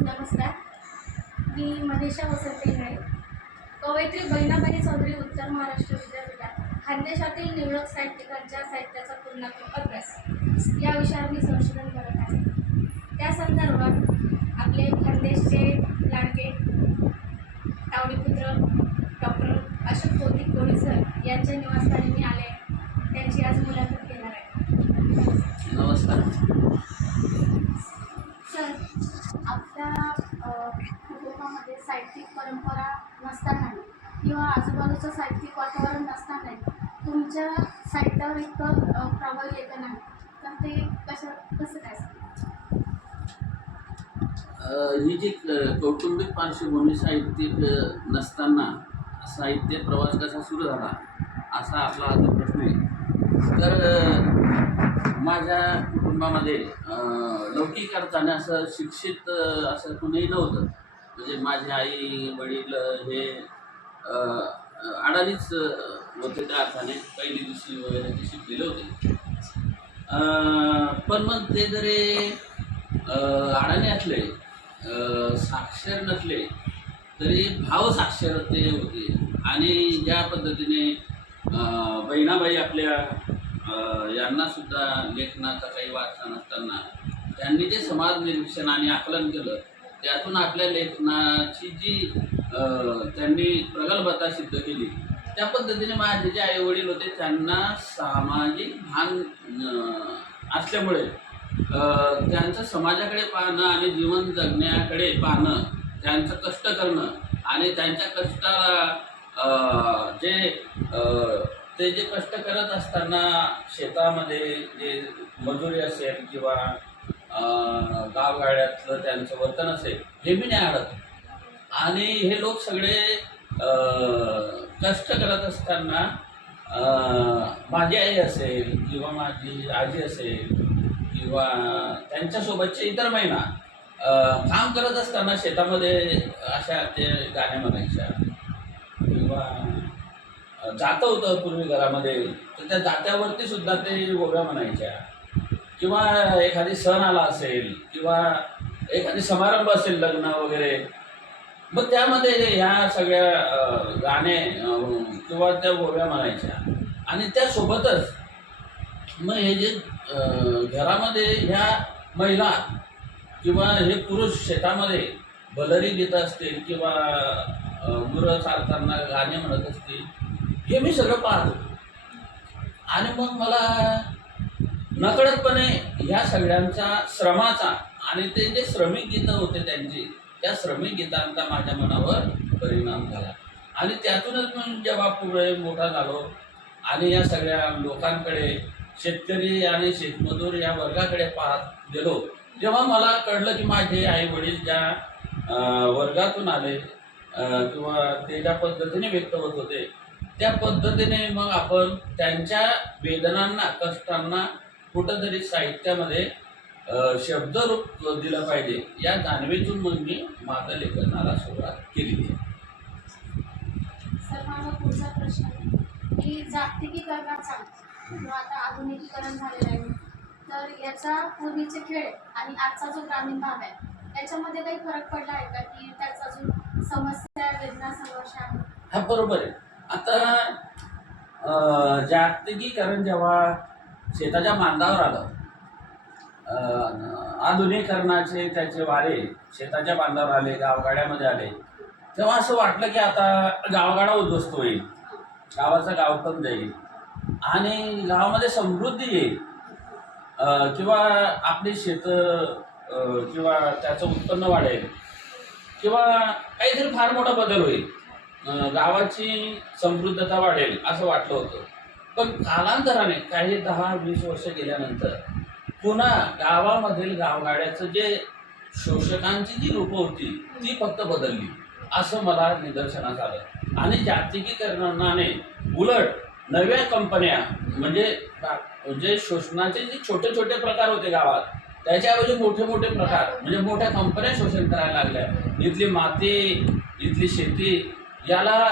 नमस्कार, मी मनीषा वसंत इंगळे, कवयित्री बहिणाबाई चौधरी उत्तर महाराष्ट्र विद्यापीठात खानदेशातील निवडक साहित्यिकांच्या साहित्याचा तुलनात्मक अभ्यास या विषयावर मी संशोधन करत आहे. त्या संदर्भात आपले खानदेशचे लाडके तावडीपुत्र डॉक्टर अशोक कौतिक कोळी सर यांच्या निवासस्थानी मी आले. त्यांची आज मुलाखत घेणार आहे. नमस्कार सर, आपल्या कुटुंबामध्ये साहित्यिक परंपरा नसताना किंवा आजूबाजूचं साहित्यिक वातावरण नसताना तुमच्या साहित्यावर इतकं प्रभाव येत नाही, तर ते कसं काय? ही जी कौटुंबिक पार्श्वभूमी साहित्यिक नसताना साहित्य प्रवास कसा सुरू झाला असा आपला हा जो प्रश्न आहे. तर माझ्या कुटुंबामध्ये लौकिक अर्थाने असं शिक्षित असं कुणीही नव्हतं. म्हणजे माझे आई वडील हे अडाणीच होते त्या अर्थाने, पहिली दुसरी वगैरे ते शिकलेले होते. पण मग ते जरी अडाणी असले, साक्षर नसले तरी भावसाक्षरते होते. आणि ज्या पद्धतीने बहिणाबाई आपल्या यांनासुद्धा लेखनाचा काही वारसा नसताना त्यांनी जे समाज निरीक्षण आणि आकलन केलं, त्यातून आपल्या लेखनाची जी त्यांनी प्रगल्भता सिद्ध केली, त्या पद्धतीने माझे जे आईवडील होते त्यांना सामाजिक भान असल्यामुळे त्यांचं समाजाकडे पाहणं आणि जीवन जगण्याकडे पाहणं, त्यांचं कष्ट करणं आणि त्यांच्या कष्टाला ते जे कष्ट करत असताना शेतामध्ये जे मजुरी असेल किंवा गावगाड्यातलं त्यांचं वर्तन असेल, हे मी नाही आवडत. आणि हे लोक सगळे कष्ट करत असताना माझी आई असेल किंवा माझी आजी असेल किंवा त्यांच्यासोबतचे इतर महिला काम करत असताना शेतामध्ये अशा ते गाण्या म्हणायच्या किंवा जातं होतं पूर्वी घरामध्ये, तर त्या जात्यावरती सुद्धा ते गोव्या म्हणायच्या. किंवा एखादी सण आला असेल किंवा एखादी समारंभ असेल, लग्न वगैरे, मग त्यामध्ये ह्या सगळ्या गाणे किंवा त्या गोव्या म्हणायच्या. आणि त्यासोबतच मग हे जे घरामध्ये ह्या महिला किंवा हे पुरुष शेतामध्ये भलरी गीतं असतील किंवा गुरं चालताना गाणे म्हणत असतील, हे मी सगळं पाहतो. आणि मग मला नकळतपणे ह्या सगळ्यांचा श्रमाचा आणि ते जे श्रमिक गीतं होते त्यांची, त्या श्रमिक गीतांचा माझ्या मनावर परिणाम झाला. आणि त्यातूनच मी जेव्हा पुढे मोठा झालो आणि या सगळ्या लोकांकडे, शेतकरी आणि शेतमजूर या वर्गाकडे पाहत गेलो, तेव्हा मला कळलं की माझे आई वडील ज्या वर्गातून आले किंवा ते ज्या पद्धतीने व्यक्त होत होते, त्या पद्धतीने मग आपण त्यांच्या वेदनांना, कष्टांना कुठंतरी साहित्यामध्ये शब्दरूप दिलं पाहिजे, या जाणीवेतून मग मी माझं लेखनाला सुरुवात केली. सर, माझा पुढचा प्रश्न आहे की जागतिकीकरणाचा किंवा आता आधुनिकीकरण झालेलं आहे, तर याचा पूर्वीचे खेळ आणि आजचा जो ग्रामीण भाग आहे त्याच्यामध्ये काही फरक पडला आहे का, की त्याचा अजून समस्या, वेदना, संघर्ष आहे? हा, बरोबर आहे. आता जागतिकीकरण जेव्हा शेताच्या बांधावर आलं, आधुनिकीकरणाचे त्याचे वारे शेताच्या बांधावर आले, गावगाड्यामध्ये आले, तेव्हा असं वाटलं की आता गावगाडा उद्ध्वस्त होईल, गावाचं गाव पण जाईल आणि गावामध्ये समृद्धी येईल किंवा आपली शेतं किंवा त्याचं उत्पन्न वाढेल किंवा काहीतरी फार मोठा बदल होईल, गावाची समृद्धता वाढेल असं वाटलं होतं. पण कालांतराने काही 10-20 वर्ष गेल्यानंतर पुन्हा गावामधील गावगाड्याचं जे शोषकांची जी रूपं होती ती फक्त बदलली असं मला निदर्शनास आलं. आणि जागतिकीकरणाने उलट नव्या कंपन्या, म्हणजे शोषणाचे जे छोटे छोटे प्रकार होते गावात, त्याच्याऐवजी मोठे मोठे प्रकार म्हणजे मोठ्या कंपन्या शोषण करायला लागल्या. इथली माती, इथली शेती याला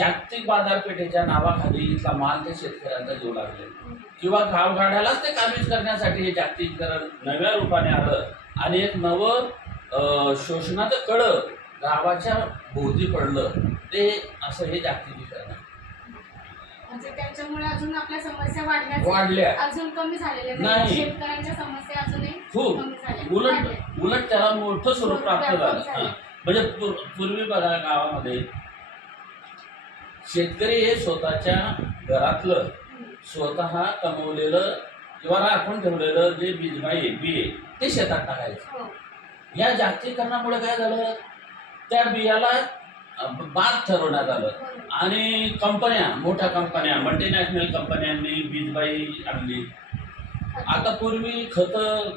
जागतिक बाजारपेठेच्या नावाखाली इथला माल ते शेतकऱ्यांचा जीव लागले किंवा गावगाड्यालाच ते काबीज करण्यासाठी हे जागतिकीकरण नव्या रूपाने आलं आणि एक नवं शोषणाचं कळं गावाच्या भोवती पडलं, ते असं हे जागतिकीकरण आहे. म्हणजे त्याच्यामुळे अजून आपल्या समस्या वाढल्या अजून कमी झालेल्या नाही. शेतकऱ्यांच्या समस्या अजूनही खूप कमी झाल्या, उलट वाढल्या. उलट त्याला मोठं स्वरूप प्राप्त व्यापक झालं. म्हणजे पूर्वी बघा गावामध्ये शेतकरी हे स्वतःच्या घरातलं स्वतः कमवलेलं किंवा राखून ठेवलेलं जे बीजबाई बी ते शेतात टाकायचं. हो. या जागतिकीकरणामुळे काय झालं, त्या बियाला बाद ठरवण्यात आलं बरोबर. आणि कंपन्या, मोठ्या कंपन्या, मल्टीनॅशनल कंपन्यांनी बीजबाई आणली. आता पूर्वी खतं,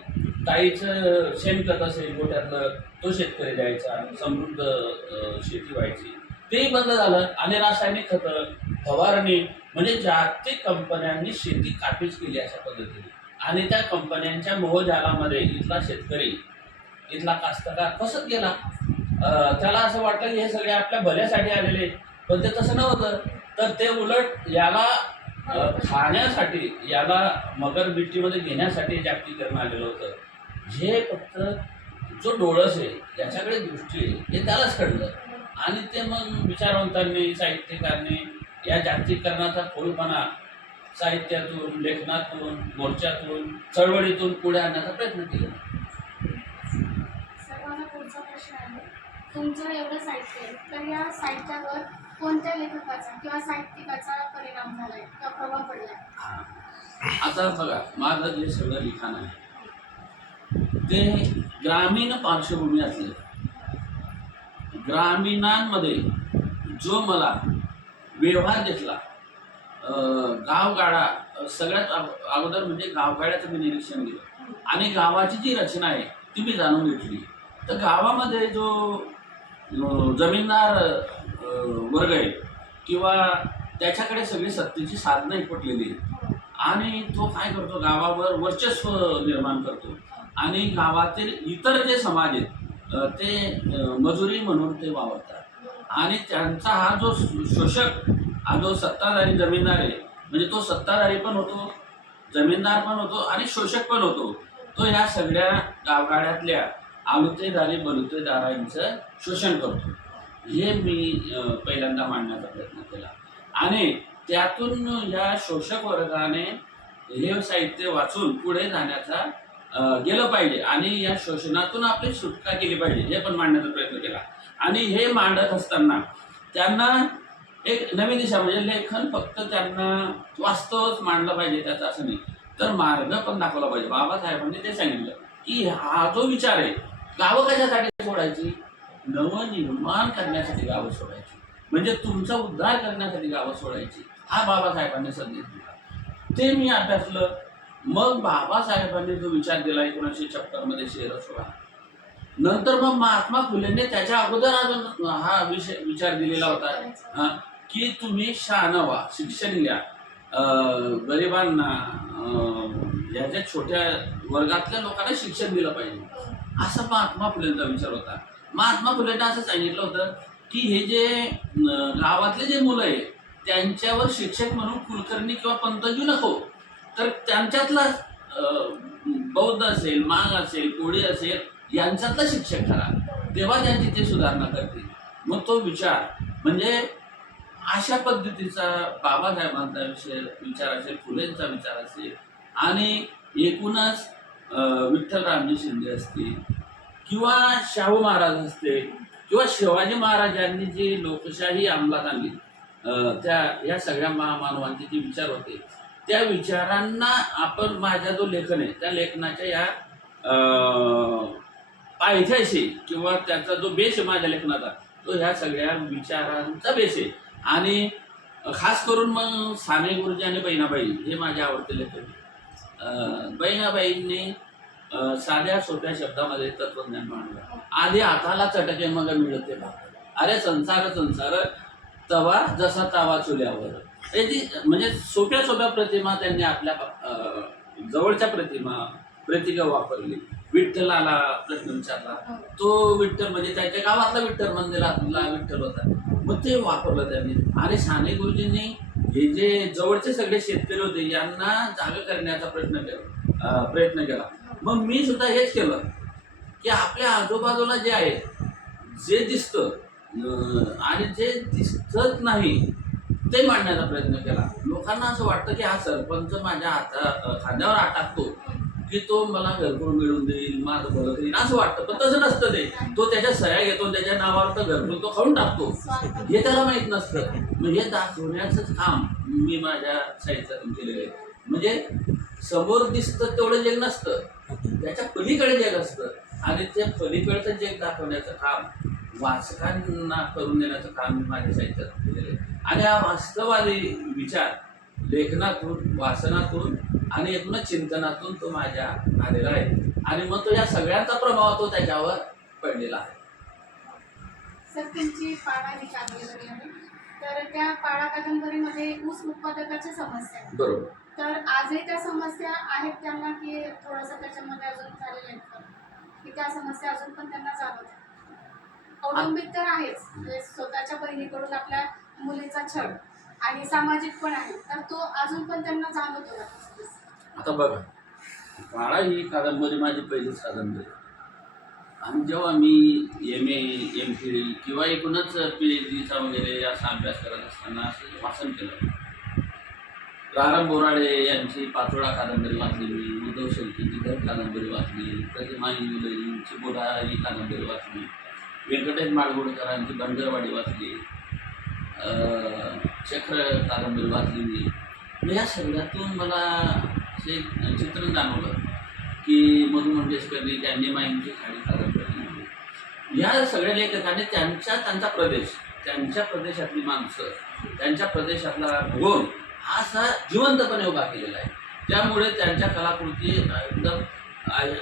गाईचं शेणखत असेल गोठ्यातलं, तो शेतकरी द्यायचा, समृद्ध शेती व्हायची, तेही बंद झालं आणि रासायनिक खतं, फवारणी, म्हणजे जागतिक कंपन्यांनी शेती काबीज केली अशा पद्धतीने. आणि त्या कंपन्यांच्या मोहजालामध्ये इथला शेतकरी, इथला कास्तकार फसत गेला. त्याला असं वाटलं की हे सगळे आपल्या भल्यासाठी आलेले, पण ते तसं नव्हतं. तर ते उलट याला खाण्यासाठी, याला मगर बिट्टीमध्ये घेण्यासाठी जागतिकीकरण आलेलं होतं. जे फक्त जो डोळस आहे, ज्याच्याकडे दृष्टी आहे, हे त्यालाच कळलं. आणि ते मग विचारवंतांनी, साहित्यकारांनी या जागतिकीकरणाचा खोलपणा साहित्यातून, लेखनातून, मोर्चातून, चळवळीतून पुढे आणण्याचा प्रयत्न केला. सर्वांना पुढचा प्रश्न आहे, तुमचं एवढं साहित्य आहे, तर या साहित्यावर कोणत्या लेखकाचा किंवा साहित्यिकाचा परिणाम झालाय किंवा प्रभाव पडलाय? आता बघा, माझं जे सगळं लिखाण आहे ते ग्रामीण पार्श्वभूमी असले, ग्रामीणांमध्ये जो मला व्यवहार दिसला, गावगाडा, सगळ्यात अगोदर म्हणजे गावगाड्याचं मी निरीक्षण केलं आणि गावाची जी रचना आहे ती मी जाणून घेतली. तर गावामध्ये जो जमीनदार वर्ग आहे किंवा त्याच्याकडे सगळी सत्तेची साधनं एकवटलेली आहेत आणि तो काय करतो, गावावर वर्चस्व निर्माण करतो आणि गावातील इतर जे समाज आहेत ते मजुरी म्हणून ते वावरतात आणि त्यांचा हा जो शोषक, हा जो सत्ताधारी जमीनदार आहे, म्हणजे तो सत्ताधारी पण होतो, जमीनदार पण होतो आणि शोषक पण होतो. तो ह्या सगळ्या गावगाड्यातल्या आलुतेदारी बलुतेदारांचं शोषण करतो. हे मी पहिल्यांदा मांडण्याचा प्रयत्न केला आणि त्यातून या शोषक वर्गाने हे साहित्य वाचून पुढे जाण्याचा गेलं पाहिजे आणि या शोषणातून आपली सुटका केली पाहिजे, हे पण मांडण्याचा प्रयत्न केला. आणि हे मांडत असताना त्यांना एक नवीन दिशा, म्हणजे लेखन फक्त त्यांना वास्तवच मांडलं पाहिजे त्याचं असं नाही, तर मार्ग पण दाखवला पाहिजे. बाबासाहेबांनी ते सांगितलं की हा जो विचार आहे, गावं कशासाठी सोडायची, नवनिर्माण करण्यासाठी गावं सोडायची, म्हणजे तुमचा उद्धार करण्यासाठी गावं सोडायची, हा बाबासाहेबांनी संदेश दिला. ते मी अभ्यासलं. मग बाबासाहेबांनी जो विचार दिला 1956 मध्ये शहर सोडा, नंतर मग महात्मा फुलेंनी त्याच्या अगोदर अजून हा विचार दिलेला होता की तुम्ही शहाणं व्हा, शिक्षण घ्या, गरिबांना, ह्याच्या छोट्या वर्गातल्या लोकांना शिक्षण दिलं पाहिजे, असा महात्मा फुलेंचा विचार होता. महात्मा फुलेंना असं सांगितलं होतं की हे जे गावातले जे मुलं आहे त्यांच्यावर शिक्षक म्हणून कुलकर्णी किंवा पंत घेऊ नको, तर त्यांच्यातला बौद्ध असेल, मांग असेल, कोळी असेल, यांच्यातला शिक्षक करा, तेव्हा त्यांची ते सुधारणा करतील. मग तो विचार, म्हणजे अशा पद्धतीचा बाबासाहेबांचा विचार असेल, फुलेंचा विचार असेल आणि एकूणच विठ्ठलरामजी शिंदे असतील किंवा शाहू महाराज असतील किंवा शिवाजी महाराजांनी जी लोकशाही अंमलात आणली, या सगळ्या महामानवांचे जे विचार होते, त्या विचारांना आपण, माझा जो लेखन आहे त्या लेखनाच्या या पायथ्याशी किंवा त्याचा जो बेस आहे माझ्या लेखनाचा, तो ह्या सगळ्या विचारांचा बेस आहे. आणि खास करून मग साने गुरुजी आणि बहिणाबाई हे माझे आवडते लेखक. बहिणाबाईंनी साध्या सोप्या शब्दामध्ये तत्वज्ञान मांडलं. आधी हाताला चटके मग मिळते बा, अरे संसार संसार तवा जसा तवा चुल्यावर, म्हणजे सोप्या सोप्या प्रतिमा त्यांनी आपल्या जवळच्या प्रतिका वापरली. विठ्ठलाला प्रश्न विचारला, तो विठ्ठल म्हणजे त्याच्या गावातला विठ्ठल मंदिरातला विठ्ठल होता, मग ते वापरलं त्यांनी. आणि साने गुरुजींनी हे जे जवळचे सगळे शेतकरी होते यांना जागा करण्याचा प्रयत्न केला. मग मी सुद्धा हेच केलं की आपल्या आजूबाजूला जे आहे, जे दिसतं आणि जे दिसत नाही ते मांडण्याचा प्रयत्न केला. लोकांना असं वाटतं की हा सरपंच माझ्या खांद्यावर हात टाकतो की तो मला घरकुल मिळवून देईल, माझं भलं करील असं वाटतं. पण तसं नसतं ते. तो त्याच्या सह्या घेतो, त्याच्या नावावर तर घरकुल तो खाऊन टाकतो, हे त्याला माहीत नसतं. म्हणजे दाखवण्याचंच काम मी माझ्या साहित्यातून केलेलं आहे. म्हणजे समोर दिसतं तेवढं जग नसतं, त्याच्या पलीकडे जग असतं. आणि त्या पलीकडचं जग दाखवण्याचं काम वाचकांना करून देण्याचं काम मी माझ्या साहित्यात केलेलं आहे. आणि हा वास्तववादी विचार लेखनातून, वाचनातून आणि एकूणच चिंतनातून तो माझ्या आलेला आहे. आणि मग तो या सगळ्यांचा प्रभाव तो त्याच्यावर पडलेला आहे. सर, तुमची पाळा ही कादंबरी आहे, तर त्या पाळा कादंबरीमध्ये ऊस उत्पादकाच्या समस्या आहेत. बरोबर. तर आजही त्या समस्या आहेत त्यांना, की थोडंसं त्याच्यामध्ये अजून झालेलं आहे का? की त्या समस्या अजून पण त्यांना जाणवतात? कौटुंबिक तर आहेच, म्हणजे स्वतःच्या बहिणीकडून आपल्या मुलीचा छळ, आणि सामाजिक पण आहे, तर तो अजून पण त्यांना जाणवतो का? आता बघा, काळा ही कादंबरी माझी पहिलीच कादंबरी. आणि जेव्हा मी MA, MPhil किंवा एकूणच PhDचा वगैरे असा अभ्यास करत असताना असं वाचन केलं. राराम बोराडे यांची पाचोळा कादंबरी वाचली मी, उद्धव शेळकेंची घर कादंबरी वाचली, प्रतिमा इंगुलेंची बोधा ही कादंबरी वाचली, व्यंकटेश माडगुळकरांची बंदरवाडी वाचली, चक्र कादंबरी वाचली मी. या सगळ्यातून मला असे चित्रण जाणवलं की मधु मंगेशकरनी त्यांनी माईंची खाडी कादंबरी, या सगळ्या लेखकांनी त्यांचा प्रदेश, त्यांच्या प्रदेशातली माणसं, त्यांच्या प्रदेशातला भूगोल हा असा जिवंतपणे उभा केलेला आहे. त्यामुळे त्यांच्या कलाकृती एकदम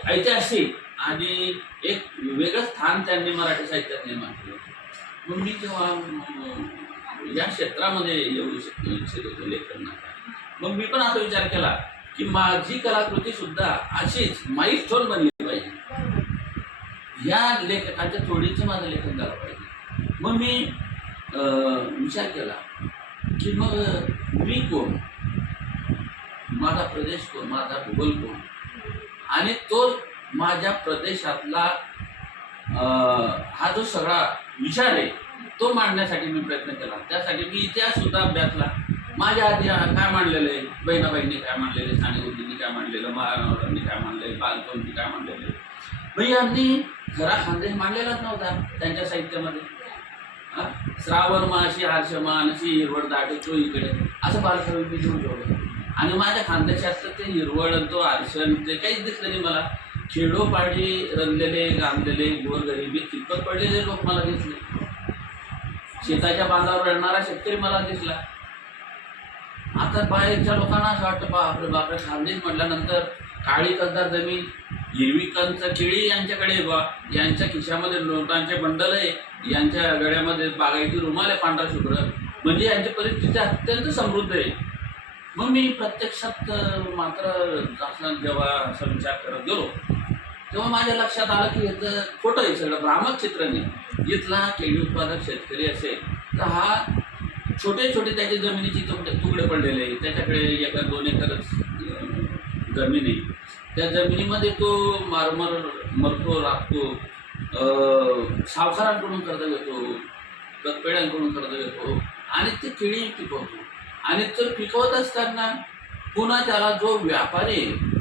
ऐतिहासिक आणि एक वेगळं स्थान त्यांनी मराठी साहित्यात निर्माण केलं. मग मी जेव्हा या क्षेत्रामध्ये येऊ इच्छित होतो लेखनाचा, मग मी पण असा विचार केला की माझी कलाकृती सुद्धा अशीच माईलस्टोन बनली पाहिजे, या लेखकाच्या तोडीचं माझं लेखन झालं पाहिजे. मग मी विचार केला की मग मी कोण, माझा प्रदेश कोण, माझा भूगोल कोण, आणि तो माझ्या प्रदेशातला हा जो सगळा विचार आहे तो मांडण्यासाठी मी प्रयत्न केला. त्यासाठी मी इतिहास सुद्धा अभ्यासला. माझ्या आधी काय मांडलेलं आहे, बहिणाबाईंनी काय मांडलेलं, साने गुरुजींनी काय मांडलेलं, महाराजांनी काय मांडलेलं, बालकोंनी काय मांडलेलं. मग यांनी खरा खानदेश मांडलेलाच नव्हता त्यांच्या साहित्यामध्ये. श्रावण माशी हर्षमानशी हिरवळ दाटे तो इकडे, असं बालकवी मी घेऊन ठेवलं. आणि माझ्या खानदेशात ते हिरवळ, तो हर्षण, ते काहीच दिसलं नाही मला. खेडोपाडी रंगलेले, गांधलेले, गोरगरिबी कितपत पडलेले लोक मला दिसले. शेताच्या बांधावर रडणारा शेतकरी मला दिसला. आता बाहेरच्या लोकांना असं वाटतं बापरे बापरे, खानदेश म्हटल्यानंतर काळी कसदार जमीन, हिरवी कंच केळी यांच्याकडे बा, यांच्या खिशामध्ये नोटांचे बंडल आहे, यांच्या गळ्यामध्ये बागायती रुमाल आहे पांढरा शुभ्र, म्हणजे यांची परिस्थिती अत्यंत समृद्ध आहे. मग मी प्रत्यक्षात मात्र जेव्हा असा विचार करत गेलो तेव्हा माझ्या लक्षात आलं की याचं खोटं आहे सगळं, भ्रामक चित्र नाही. इथला केळी उत्पादक शेतकरी असेल तर हा छोटे छोटे त्याच्या जमिनीचे तुकडे पडलेले आहे, त्याच्याकडे 1-2 एकरच जमीन आहे. त्या जमिनीमध्ये तो मरतो, राखतो, सावकारांकडून कर्ज घेतो, कतपेड्यांकडून कर्ज घेतो आणि ते केळी पिकवतो. आणि तो पिकवत असताना पुन्हा त्याला जो व्यापारी आहे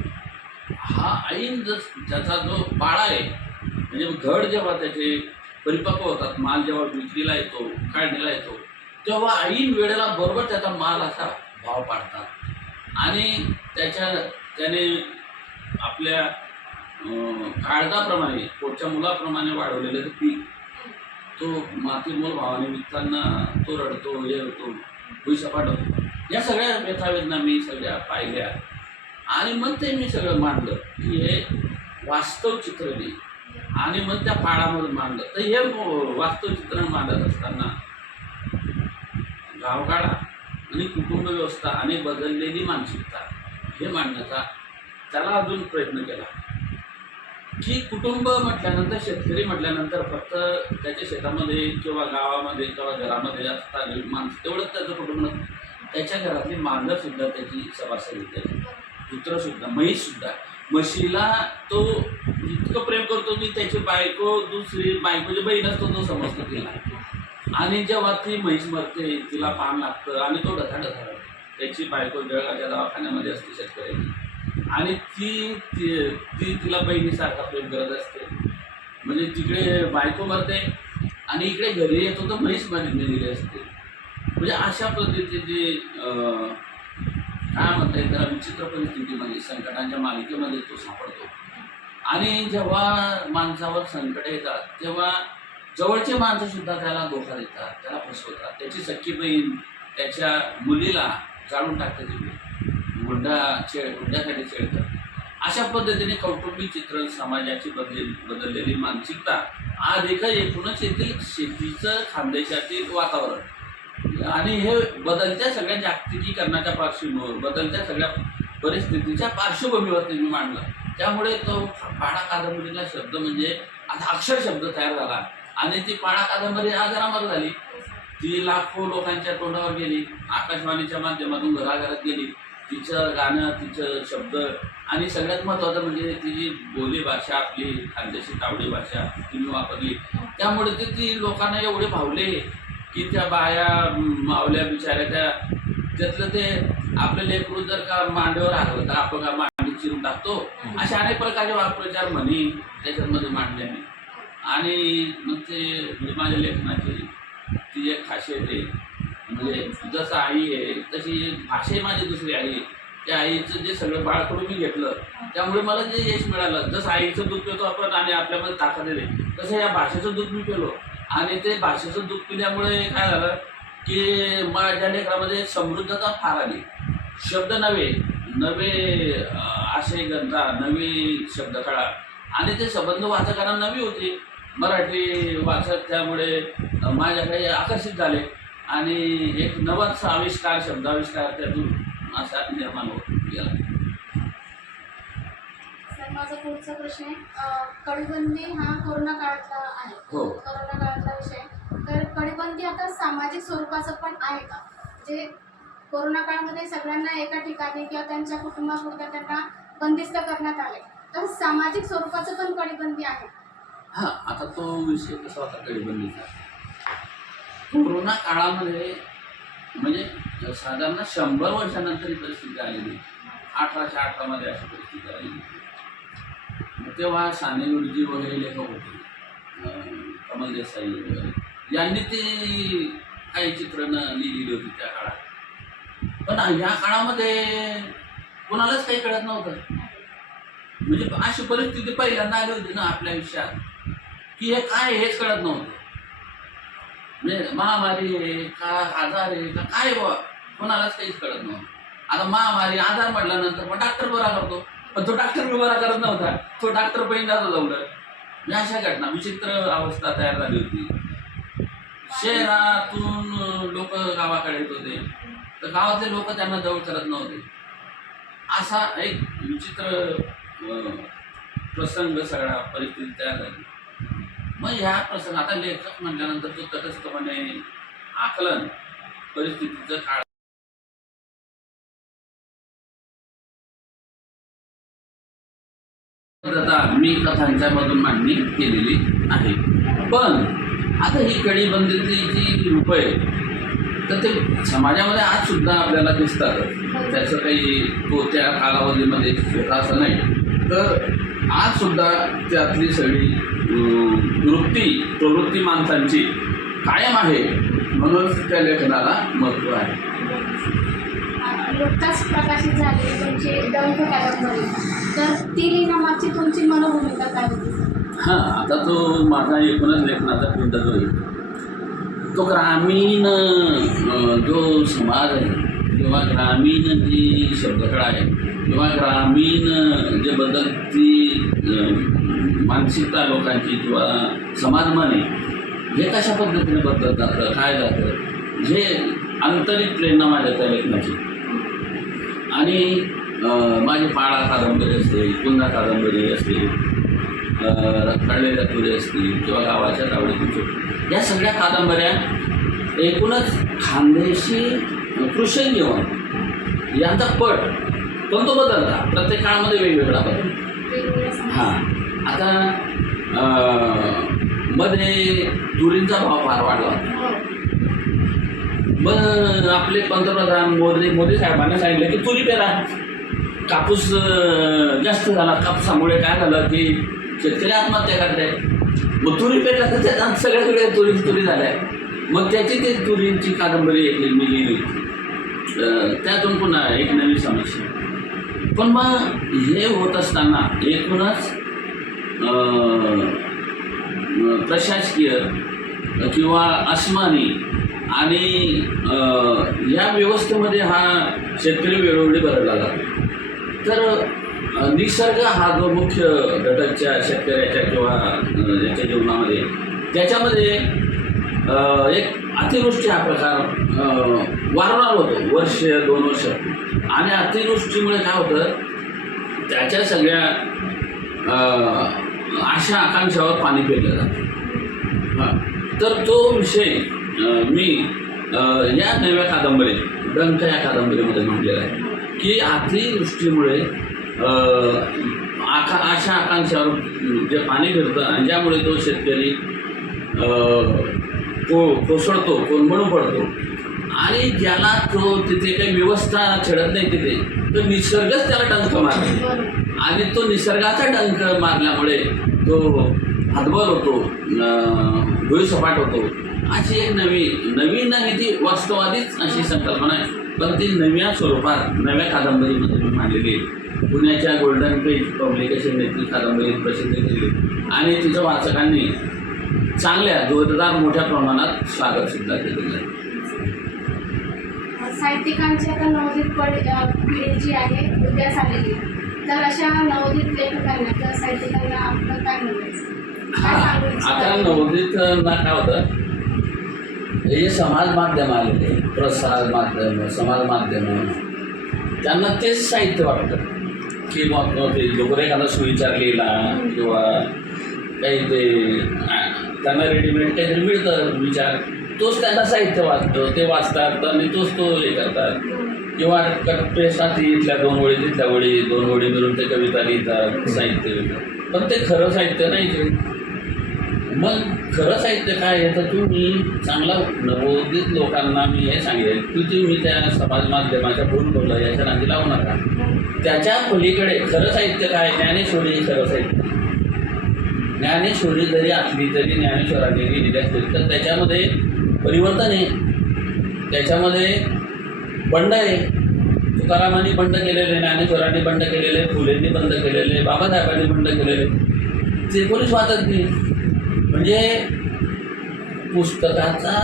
हा ऐन त्याचा जो बाळा आहे, म्हणजे घड जेव्हा त्याचे परिपक्व होतात, माल जेव्हा विक्रीला येतो, काढणीला येतो, तेव्हा ऐन वेळेला बरोबर त्याचा माल असा भाव पाडतात. आणि त्याने आपल्या काळजाप्रमाणे, पोटच्या मुलाप्रमाणे वाढवलेलं ते पीक तो मातीमोल भावाने विकताना तो रडतो, हे होतो, भुईसपाट होतो. या सगळ्या व्यथावेदना मी सगळ्या पाहिल्या. आणि मग ते मी सगळं मांडलं की हे वास्तव चित्र नाही. आणि मग त्या पाळामध्ये मांडलं. तर हे वास्तव चित्रण मांडत असताना गावगाडा आणि कुटुंब व्यवस्था आणि बदललेली मानसिकता हे मांडण्याचा त्याला अजून प्रयत्न केला. की कुटुंब म्हटल्यानंतर, शेतकरी म्हटल्यानंतर फक्त त्याच्या शेतामध्ये किंवा गावामध्ये किंवा घरामध्ये असतात माणसं तेवढंच त्याचं कुटुंब नसतं. त्याच्या घरातली मांजरसुद्धा त्याची सभासद होते, कुत्रंसुद्धा, म्हैससुद्धा. म्हशीला तो इतकं प्रेम करतो की त्याची बायको, दुसरी बायकोची बहीण असतो तो समजतो तिला. आणि जेव्हा ती म्हैस मरते, तिला पान लागतं आणि तो ढसाढसा रडतो. त्याची बायको जळगावच्या दवाखान्यामध्ये असते शेतकऱ्याची, आणि ती तिला बहिणीसारखा प्रेम करत असते. म्हणजे तिकडे बायको मरते आणि इकडे घरी येतो तर म्हैस मेलेली असते. म्हणजे अशा पद्धतीची काय म्हणता येईल त्याला, विचित्र परिस्थितीमध्ये, संकटांच्या मालिकेमध्ये तो सापडतो. आणि जेव्हा माणसावर संकट येतात तेव्हा जवळचे माणसंसुद्धा त्याला धोका देतात, त्याला फसवतात. त्याची सख्खी बहीण त्याच्या मुलीला जाळून टाकते, तिकडे हुंड्यासाठी छेडतात. अशा पद्धतीने कौटुंबिक चित्रण, समाजाची बदललेली मानसिकता, आज एकूणच येथील शेतीचं खानदेशातील वातावरण आणि हे बदलत्या सगळ्या जागतिकीकरणाच्या पार्श्वभूमीवर, बदलत्या सगळ्या परिस्थितीच्या पार्श्वभूमीवरती मी मांडलं. त्यामुळे तो पाळा कादंबरीला शब्द म्हणजे आता अक्षर शब्द तयार झाला. आणि ती पाळा कादंबरी आज अमर झाली. ती लाखो लोकांच्या तोंडावर गेली, आकाशवाणीच्या माध्यमातून घराघरात गेली. तिचं गाणं, तिचं शब्द, आणि सगळ्यात महत्त्वाचं म्हणजे तिची बोली भाषा, आपली खानदेशी तावडी भाषा तिने वापरली. त्यामुळे ती लोकांना एवढे भावले की त्या बाया मावल्या बिचाऱ्या, त्यातलं ते आपलं लेकरू जर का मांडीवर आलं तर आपण का मांडी चिरून टाकतो, अशा अनेक प्रकारचे वाक्प्रचार म्हणी त्याच्यामध्ये मांडले मी. आणि मग ते म्हणजे माझ्या लेखनाची ती एक खासियत आहे. म्हणजे जसं आई आहे तशी भाषा माझी दुसरी आई आहे. त्या आईचं जे सगळं बाळकडून मी घेतलं, त्यामुळे मला जे यश मिळालं. जसं आईचं दूध पितो आपण आणि आपल्यामध्ये ताकद येते, तसं या भाषेचं दूध मी पिलो. आणि ते भाषेचं दूध पिल्यामुळे काय झालं की माझ्या लेखनामध्ये समृद्धता फार आली. शब्द नवे आशय गंधा, नवी शब्दकळा, आणि ते संबंध वाचकांना नवी होती, मराठी वाचक. त्यामुळे माझ्याकडे आकर्षित झाले आणि एक नवाच आविष्कार, शब्दाविष्कार त्यातून असा निर्माण होत गेला. सर, माझा पुढचा प्रश्न आहे, कळीबंदी हा कोरोना काळातला आहे. हो. कोरोना काळातला विषय. तर कळीबंदी आता सामाजिक स्वरूपाचं पण आहे का? जे कोरोना काळामध्ये सगळ्यांना एका ठिकाणी किंवा त्यांच्या कुटुंबापुरतं त्यांना बंदिस्त करण्यात आले, तर सामाजिक स्वरूपाचं पण कळीबंदी आहे. हां, आता तो विषय कसा होता कळीबंदीचा. कोरोना काळामध्ये म्हणजे साधारण 100 वर्षानंतर ही परिस्थिती आलेली. 1818 मध्ये अशी परिस्थिती आलेली. तेव्हा साने गुरुजी वगैरे लेखक होते, कमल देसाई वगैरे, यांनी ती काही चित्रणं लिहिलेली होती त्या काळात. पण या काळामध्ये कोणालाच काही कळत नव्हतं. म्हणजे अशी परिस्थिती पहिल्यांदा आली होती ना आपल्या आयुष्यात की हे काय हेच कळत नव्हतं. म्हणजे महामारी आहे का, आजार आहे का, काय बा, कोणालाच काहीच कळत नव्हतं. आता महामारी, आजार म्हटल्यानंतर मग डॉक्टर बरा करतो, पण तो डॉक्टर बी बरा करत नव्हता, तो डॉक्टर पहिल्यांदा जवळ. म्हणजे अशा घटना, विचित्र अवस्था तयार झाली होती. शहरातून लोक गावाकडे येत होते, तर गावातले लोक त्यांना जवळ करत नव्हते. असा एक विचित्र प्रसंग, सगळा परिस्थिती तयार झाली. मग ह्या प्रसंग, आता लेखक म्हटल्यानंतर तो तटस्थपणे आकलन परिस्थितीचं काळ मी कथांच्या मधून मांडणी केलेली आहे. पण आता ही कळीबंदीची जी रूप आहे तर ते समाजामध्ये आज सुद्धा आपल्याला दिसतात. त्याचं काही तो त्या कालावधीमध्ये होता असं नाही. तर आज सुद्धा त्यातली सगळी प्रवृत्ती माणसांची कायम आहे, म्हणून त्या लेखनाला महत्त्व आहे. नुकताच प्रकाशित झाली तुमची डंख कादंबरी, तर ती लिहिण्यामागची तुमची मनोभूमिका काय होती? हां, आता तो माझा एकूणच लेखनाचा पिंड जो आहे तो ग्रामीण जो समाज आहे किंवा ग्रामीण जी शब्दकळा आहे किंवा ग्रामीण जे बदलती मानसिकता लोकांची किंवा समाजमान आहे, हे कशा पद्धतीने बदलत जातं, काय जातं, हे आंतरिक प्रेरणा माझ्या त्या लेखनाची. आणि माझी पाळा कादंबरी असते, पुन्हा कादंबरी असते, रखडलेल्या तुरी असतील किंवा गावाच्या तावडीतील चोट, या सगळ्या कादंबऱ्या एकूणच खानदेशी कृषी जीवन यांचा पट पण तो बदलला, प्रत्येक काळामध्ये वेगवेगळा बदल. वेगवेगळ्या समस्या. हां, आता मध्ये तुरींचा भाव फार वाढला होता. हो. मग आपले पंतप्रधान मोदी साहेबांनी सांगितलं की तुरी पेरा. कापूस जास्त झाला, कापसामुळे काय झालं की शेतकरी आत्महत्या करताय. मग तुरी पेरला तर त्यात सगळ्याकडे तुरी झाल्या. मग त्याची ते तुरींची कादंबरी एक मी लिहिली होती. त्यातून पुन्हा एक नवी समस्या. पण मग हे होत असताना एकूणच प्रशासकीय किंवा अस्मानी आणि या व्यवस्थेमध्ये हा शेतकरी वेळोवेळी बदलला जातो. तर निसर्ग हा जो मुख्य घटकच्या शेतकऱ्याच्या किंवा याच्या जीवनामध्ये, त्याच्यामध्ये एक अतिवृष्टी हा प्रकार वारंवार होतो, वर्ष 2 वर्ष. आणि अतिवृष्टीमुळे काय होतं, त्याच्या सगळ्या आशा आकांक्षावर पाणी फेरलं जातं. हां, तर तो विषय मी या नव्या कादंबरीत डंक या कादंबरीमध्ये म्हटलेला आहे की अतिवृष्टीमुळे आशा आकांक्षावर जे पाणी फिरतं आणि ज्यामुळे तो शेतकरी कोसळतो, कोंबणू पडतो. आणि ज्याला तो तिथे काही व्यवस्था छेडत नाही तिथे, तो निसर्गच त्याला डंक मारतो. आणि तो निसर्गाचा डंक मारल्यामुळे तो हतबल होतो, भुईसपाट होतो. अशी एक नवीन नाही, ती वास्तवादीच अशी संकल्पना आहे, पण ती नव्या स्वरूपात नव्या कादंबरीमध्ये मी मांडलेली आहे. पुण्याच्या गोल्डन पेज पब्लिकेशनने ती कादंबरी प्रसिद्ध केली आणि तिच्या वाचकांनी चांगल्या जोरदार मोठ्या प्रमाणात स्वागतसुद्धा केलेलं आहे. साहित्यिकांची आता नवोदित पिढी जी आहे उदयास आलेली, तर अशा नवोदित लेखकांना किंवा साहित्यिकांना आपण काय म्हणायचं? आता नवोदित ना काय होतं, हे समाज माध्यम आलेले, प्रसार माध्यम, समाज माध्यम, त्यांना तेच साहित्य वाटतं की मग ते लोक एखादा सुविचार लिहिला किंवा काही ते त्यांना रेडीमेड काहीतरी मिळतं विचार, तोच त्यांना साहित्य वाटतं, ते वाचतात आणि तोच तो हे करतात. किंवा कट्टेसाठी इथल्या 2 ओळी तिथल्या ओळी 2 ओळी मिळून ते कविता लिहितात, साहित्य लिहितात. पण ते खरं साहित्य नाही ते. मग खरं साहित्य काय आहे, तर तुम्ही चांगला नवोदित लोकांना मी हे सांगेल की तुम्ही त्या समाज माध्यमाच्या बोलला याच्या नांदी लावू नका. त्याच्या पलीकडे खरं साहित्य काय, ज्ञानेश्वरी खरं साहित्य. ज्ञानेश्वरी जरी असली तरी ज्ञानेश्वरांनी लिहिलेली असली तर त्याच्यामध्ये परिवर्तन आहे, त्याच्यामध्ये बंड आहे. तुकारामांनी बंड केलेले, ज्ञानेश्वरांनी बंड केलेले, फुलेंनी बंद केलेले, बाबासाहेबांनी बंड केलेले, ते कोणीच वाचत नाही. म्हणजे पुस्तकाचा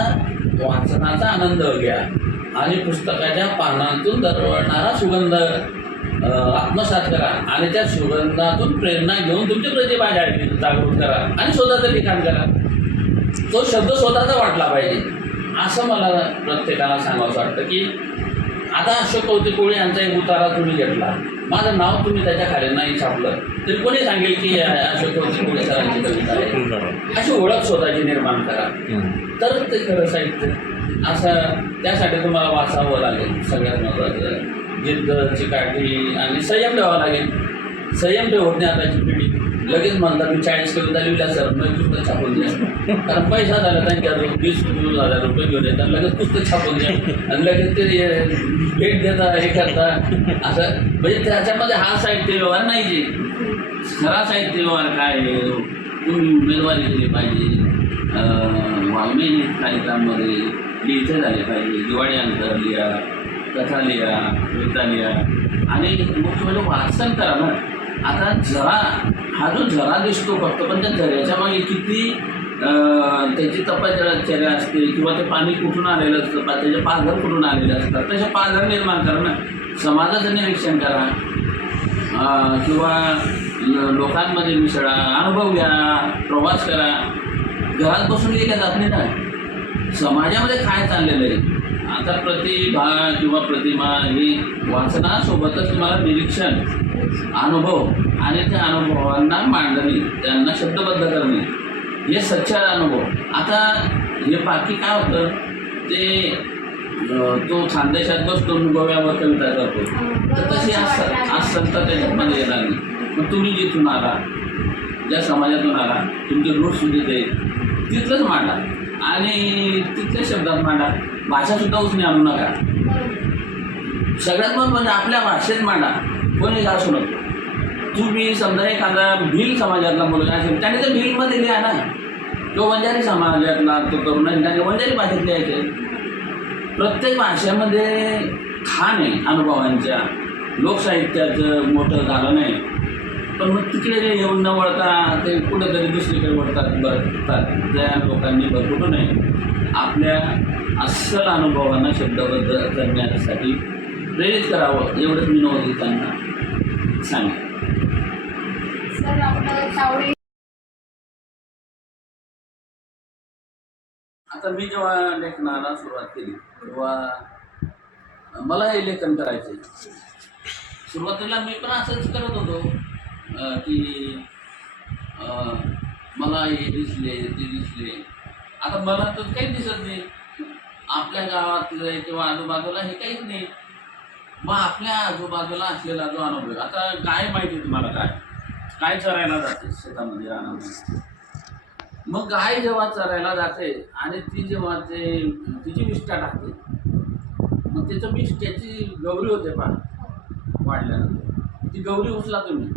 वाचनाचा आनंद घ्या आणि पुस्तकाच्या पानातून दरवळणारा सुगंध आत्मसात करा आणि त्या सुगंधातून प्रेरणा घेऊन तुमची प्रतिभा जागृत करा आणि स्वतःचं लिखाण करा. तो शब्द स्वतःचा वाटला पाहिजे, असं मला प्रत्येकाला सांगावंसं वाटतं. की आता अशोक कौतिक यांचा एक उतारा तुम्ही घेतला, माझं नाव तुम्ही त्याच्या खाली नाही छापलं तरी कोणी सांगेल की अशोक कौतिक सरांची कविता आहे. अशी ओळख स्वतःची निर्माण करा, तर ते खरं साहित्य. असं त्यासाठी तुम्हाला वाचावं लागेल. सगळ्यात महत्त्वाचं जिद्द, चिकाटी आणि संयम ठेवावा लागेल. संयम ठेवत नाही आताची पिढी. लगेच म्हणतात मी 40 कविता लिहिल्या सर, मग पुस्तक छापून द्या. कारण पैसा झाला त्यांच्याजवळ 20,000 रुपये घेऊन येतात, लगेच पुस्तक छापून द्या आणि लगेच ते भेट देता, हे करता. असं म्हणजे त्याच्यामध्ये हा साहित्य व्यवहार नाही. जे खरा साहित्य व्यवहार काय आहे, तुम्ही उमेदवारी केली पाहिजे, वाङ्मय कार्यक्रमामध्ये लिहिते झाले पाहिजे, दिवाळी अंतर लिहा, कथा लिहा, कविता लिहा आणि मुख्य म्हणजे वाचन करा ना. आता झरा हा जो झरा दिसतो फक्त, पण त्या झऱ्याच्या मागे किती त्याची तपश्चर्या असते किंवा ते पाणी कुठून आलेलं असतं, त्याचे पाझर कुठून आलेले असतात, तसे पाझर निर्माण करा ना. समाजाचं निरीक्षण करा किंवा लोकांमध्ये मिसळा, अनुभव घ्या, प्रवास करा. घरात बसून लिहिल्या जात नाही ना. समाजामध्ये काय चाललेलं आहे आता प्रतिभा किंवा प्रतिमा ही वाचनासोबतच तुम्हाला निरीक्षण, अनुभव आणि त्या अनुभवांना मांडणी, त्यांना शब्दबद्ध करणे, हे सच्चा अनुभव. आता हे बाकी काय होतं ते तो खानदेशात बसतो गोव्यावर कविता करतो, तर तशी आज संत त्याच्यामध्ये येणार नाही. मग तुम्ही जिथून आला, ज्या समाजातून आला, तुमचे रूट्स तिथे तिथलंच मांडा आणि तिथल्या शब्दात मांडा. भाषासुद्धा उसने आणू नका. सगळ्यात म्हणजे आपल्या भाषेत मांडा, कोणी असू नको. तुम्ही समजा एखादा भिल समाजातला मुलगा असेल, त्याने तर भिलमध्ये लिहा ना. तो वंजारी समाजातला तो तरुण आहे, त्याने वंजारी भाषेत लिहायचे. प्रत्येक भाषेमध्ये खाण आहे अनुभवांच्या. लोकसाहित्याचं मोठं झालं नाही, पण मग तिकडे येऊन न वळता ते कुठंतरी दुसरीकडे वळतात. त्या लोकांनी भरपूर नाही आपल्या अस्सल अनुभवांना शब्दबद्ध करण्यासाठी प्रेरित करावं, एवढंच मी नवोदितांना सांगेन. सर आपलं तावडे आता मी जेव्हा लेखनाला सुरुवात केली तेव्हा मला हे लेखन करायचं आहे. सुरुवातीला मी पण असंच करत होतो की मला हे दिसले ते दिसले. आता मला तर काहीच दिसत नाही. आपल्या गावातलं किंवा आजूबाजूला हे काहीच नाही. मग आपल्या आजूबाजूला असलेला जो अनुभव, आता गाय माहिती तुम्हाला, गाय चरायला जाते शेतामध्ये, रानामध्ये. मग गाय जेव्हा चरायला जाते आणि ती जेव्हा तिची विष्ठा टाकते, मग त्याचं विष्ठ्याची गौरी होते पहा वाढल्यानंतर. ती गौरी उचला तुम्ही,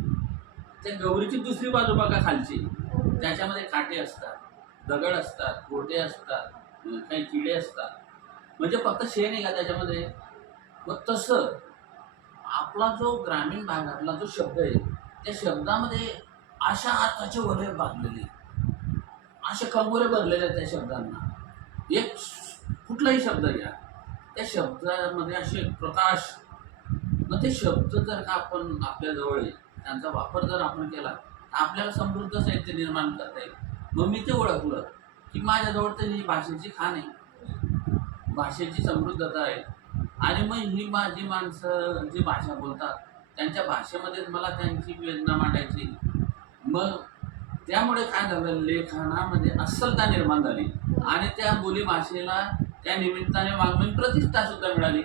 त्या गौरीची दुसरी बाजू बघा खालची, त्याच्यामध्ये काटे असतात, दगड असतात, गोटे असतात, काही किडे असतात. म्हणजे फक्त शेण आहे का त्याच्यामध्ये? मग तसं आपला जो ग्रामीण भागातला जो शब्द आहे, त्या शब्दामध्ये अशा अर्थाचे वलय बांधलेले, असे कंगोरे भरलेले आहेत त्या शब्दांना. एक कुठलाही शब्द घ्या, त्या शब्दामध्ये असे प्रकाश. मग ते शब्द जर का आपण आपल्याजवळ आहे, त्यांचा वापर जर आपण केला तर आपल्याला समृद्ध साहित्य निर्माण करता येईल. मग मी ते ओळखलं की माझ्याजवळ तर ही भाषेची खाण आहे, भाषेची समृद्धता आहे. आणि मग ही माझी माणसं जी भाषा बोलतात त्यांच्या भाषेमध्येच मला त्यांची वेदना मांडायची. मग त्यामुळे काय झालं, लेखनामध्ये अस्सलता निर्माण झाली आणि त्या बोलीभाषेला त्या निमित्ताने वाङ्मयीन प्रतिष्ठासुद्धा मिळाली.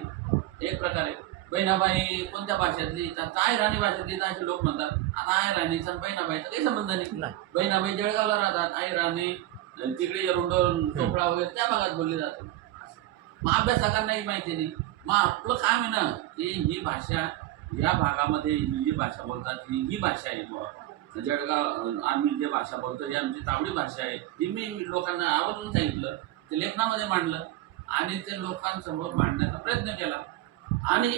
एक प्रकारे बहिणाबाई कोणत्या भाषेतली, तर आय राणी भाषेतली, तर असे लोक म्हणतात. आता आय राणीचा बहिणाबाईचा काही संबंध नाही. बहिणाबाई जळगावला राहतात, आई राणी तिकडे एरुंडल चोपडा वगैरे त्या भागात बोलली जाते. मग अभ्यासकांनाही माहिती नाही. मग आपलं काम आहे ना की ही भाषा या भागामध्ये ही जी भाषा बोलतात ही भाषा आहे. बुवा जळगाव आम्ही जे भाषा बोलतो ही आमची तावडी भाषा आहे. ही मी लोकांना आवर्जून सांगितलं, ते लेखनामध्ये मांडलं आणि ते लोकांसमोर मांडण्याचा प्रयत्न केला. आणि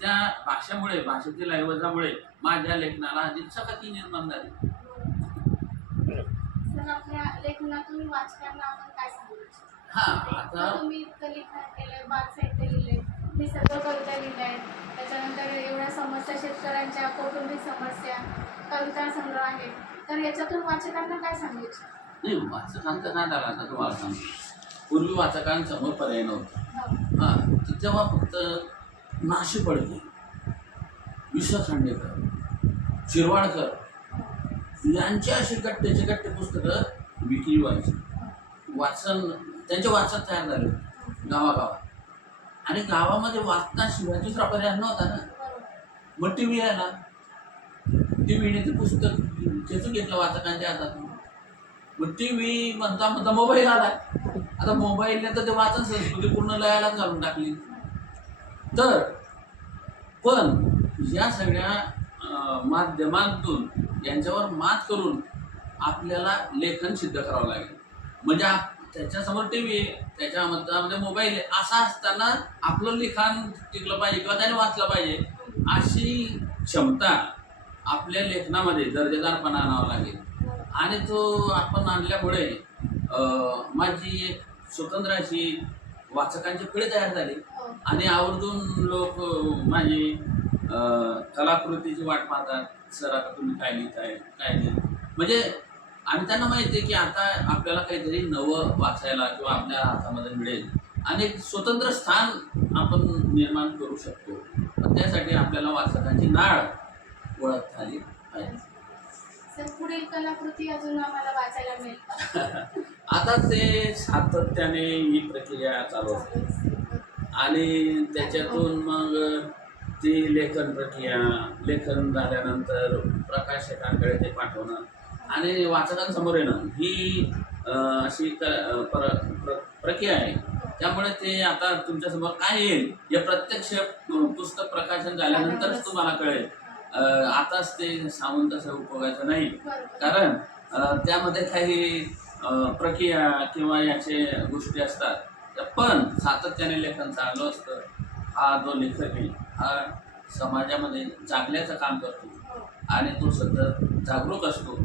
त्या भाषेमुळे, भाषेतील ऐवजामुळे माझ्या लेखनाला अधिक चकाकी निर्माण झाली. सर आपल्या लेखनातून वाचकांना आपण काय सांगू इच्छितो? आता तुम्ही लिखाण केलंय, बाग साहित्य लिहिलंय, मी सगळं कविता लिहिलंय, त्याच्यानंतर एवढ्या समस्या, शेतकऱ्यांच्या कौटुंबिक समस्या, कविता संग्रह आहेत, तर याच्यातून वाचकांना काय सांगू इच्छितो? नाही, वाचकांचं काय झालं आता तुम्हाला सांगतो. पूर्वी वाचकांसमोर पर्याय नव्हता. तर तेव्हा फक्त नाशी पडके, वि. स. खांडेकर, शिरवाडकर यांची अशी गट्टेचे गट्टे पुस्तकं विक्री व्हायची. वाचन त्यांचे वाचन तयार झाले गावागावात. आणि गावामध्ये वाचनाशिवाय दुसरा पर्याय नव्हता ना. मग टी व्ही आला, टी व्हीने ते पुस्तक खेचून घेतलं वाचकांच्या हातातून. मग टी व्ही म्हणता म्हणता मोबाईल आला. आता मोबाईलने तर ते वाचन संस्कृती पूर्ण लयालाच घालून टाकली. तर पण या सगळ्या माध्यमांतून यांच्यावर मात करून आपल्याला लेखन सिद्ध करावं लागेल. म्हणजे त्याच्यासमोर टी व्ही आहे, त्याच्या मतामध्ये मोबाईल आहे, असं असताना आपलं लिखाण टिकलं पाहिजे किंवा त्याने वाचलं पाहिजे, अशी क्षमता आपल्या लेखनामध्ये दर्जेदारपणा आणावा लागेल. आणि तो आपण आणल्यामुळे माझी एक स्वतंत्र अशी वाचकांची पिढी तयार झाली. आणि आवर्जून लोक माझी कलाकृतीची वाट पाहतात. सर आता तुम्ही काय लिहिताय, काय नाही. म्हणजे आणि त्यांना माहिती आहे की आता आपल्याला काहीतरी नवं वाचायला किंवा आपल्या हातामध्ये मिळेल. आणि एक स्वतंत्र स्थान आपण निर्माण करू शकतो. पण त्यासाठी आपल्याला वाचकांची नाळ ओळखता आली पाहिजे. सर पुढील कलाकृती अजून आम्हाला वाचायला मिळेल का? आता ते सातत्याने ही प्रक्रिया चालू असते आणि त्याच्यातून मग ती लेखन प्रक्रिया, लेखन झाल्यानंतर प्रकाशकांकडे ते पाठवणं आणि वाचकांसमोर येणं ही अशी प्रक्रिया आहे. त्यामुळे ते आता तुमच्यासमोर काय येईल हे प्रत्यक्ष पुस्तक प्रकाशन झाल्यानंतरच तुम्हाला कळेल. आताच ते सांगून तसं उपयोगाचं नाही, कारण त्यामध्ये काही प्रक्रिया किंवा याचे गोष्टी असतात. पण सातत्याने लेखन चालू असतं. हा जो लेखक आहे हा समाजामध्ये जागण्याचं काम करतो आणि तो सतत जागरूक असतो.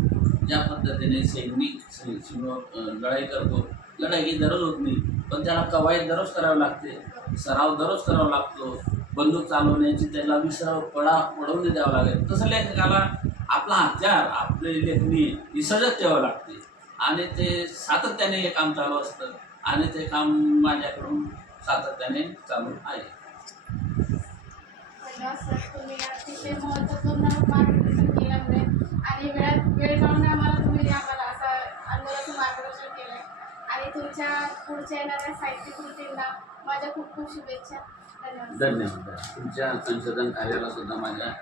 ज्या पद्धतीने सैनिक सीमेवर लढाई करतो, लढाई ही दररोज होत नाही, पण त्याला कवायत दररोज करावी लागते, सराव दररोज करावा लागतो. बंदूक चालवण्याची त्याला विसराव पडवून द्यावं लागेल. तसं लेखकाला आपला हत्यार, आपली लेखणी ही सजग ठेवावं लागते आणि ते सातत्याने हे काम चालू असतं आणि ते काम माझ्याकडून सातत्याने चालू आहे. धन्यवाद सर, तुम्ही अतिशय महत्त्वपूर्ण मार्गदर्शन केल्यामुळे आणि वेळ काढून आम्हाला असं अनुभवाचं मार्गदर्शन केलं आणि तुमच्या पुढच्या येणाऱ्या साहित्य कृतींना माझ्या खूप खूप शुभेच्छा. धन्यवाद. धन्यवाद. तुमच्या संशोधन कार्याला सुद्धा माझ्या